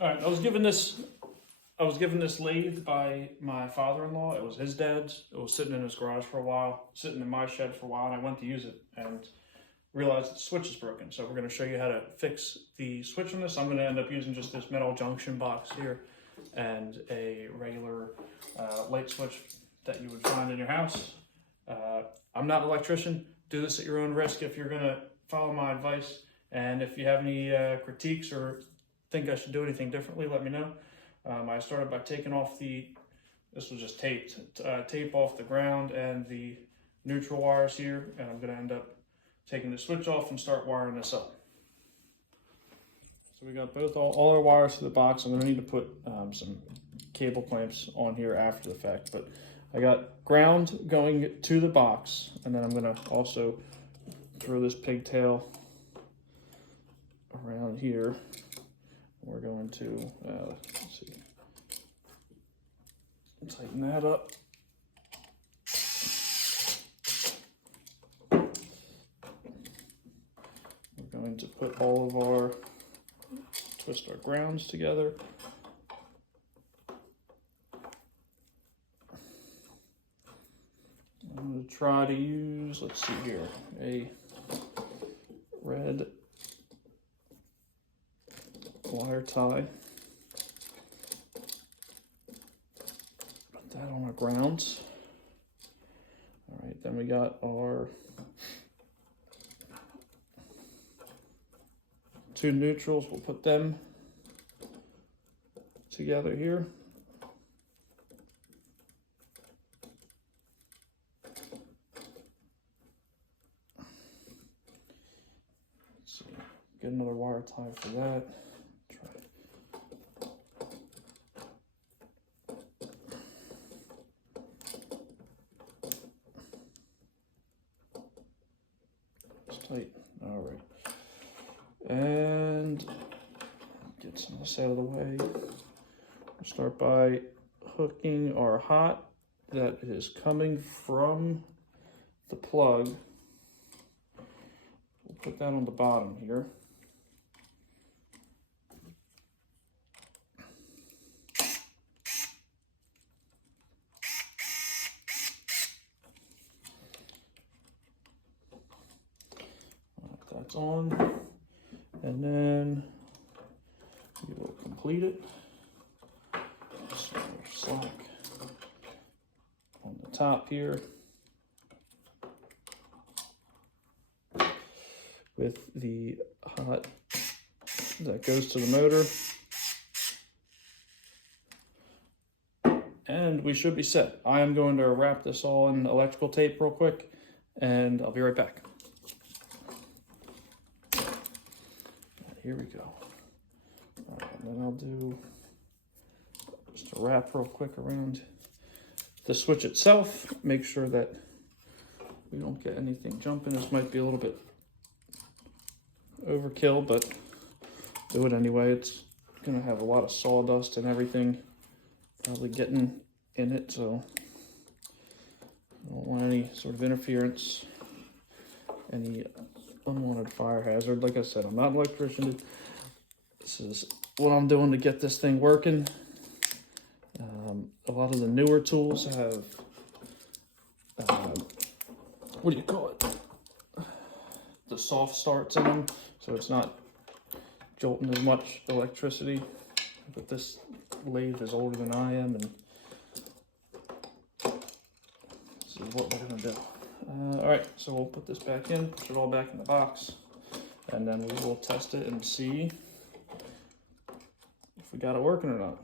All right, I was given this lathe by my father-in-law. It was his dad's. It was sitting in his garage for a while, sitting in my shed for a while, and I went to use it and realized the switch is broken. So we're going to show you how to fix the switch on this. I'm going to end up using just this metal junction box here and a regular light switch that you would find in your house. I'm not an electrician. Do this at your own risk if you're going to follow my advice. And if you have any critiques or think I should do anything differently, let me know. I started by taking off this was just taped, tape off the ground and the neutral wires here, and I'm going to end up taking the switch off and start wiring this up. So we got all our wires to the box. I'm going to need to put some cable clamps on here after the fact, but I got ground going to the box, and then I'm going to also throw this pigtail around here. We're going to let's see, tighten that up. We're going to put twist our grounds together. I'm going to try to use, let's see here, a red wire tie. Put that on our grounds. All right, then we got our two neutrals. We'll put them together here. Let's see, get another wire tie for that. Tight. All right, and get some of this out of the way. We'll start by hooking our hot that is coming from the plug. We'll put that on the bottom here. That's on, and then we will complete it. So slack on the top here with the hot that goes to the motor, and we should be set. I am going to wrap this all in electrical tape real quick, and I'll be right back. Here we go. All right, and then I'll do just a wrap real quick around the switch itself. Make sure that we don't get anything jumping. This might be a little bit overkill, but do it anyway. It's gonna have a lot of sawdust and everything probably getting in it, so I don't want any sort of interference, any unwanted fire hazard. Like I said, I'm not an electrician. This is what I'm doing to get this thing working. A lot of the newer tools have, what do you call it? The soft starts in them, so it's not jolting as much electricity. But this lathe is older than I am, and this is what we're gonna do. All right, so we'll put this back in, push it all back in the box, and then we will test it and see if we got it working or not.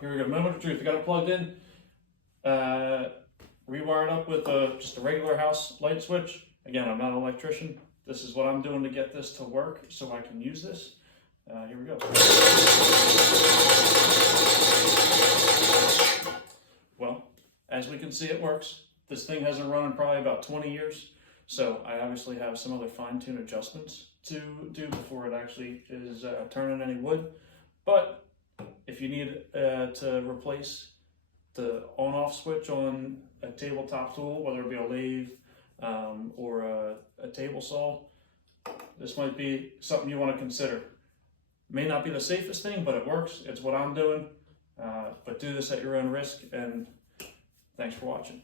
here we go. Moment of truth. I got it plugged in. Rewired up with just a regular house light switch. Again, I'm not an electrician. This is what I'm doing to get this to work so I can use this. Here we go. Well, as we can see, it works. This thing hasn't run in probably about 20 years. So I obviously have some other fine-tune adjustments to do before it actually is turning any wood. But if you need to replace the on-off switch on a tabletop tool, whether it be a lathe or a table saw, this might be something you want to consider. May not be the safest thing, but it works. It's what I'm doing. But do this at your own risk, and thanks for watching.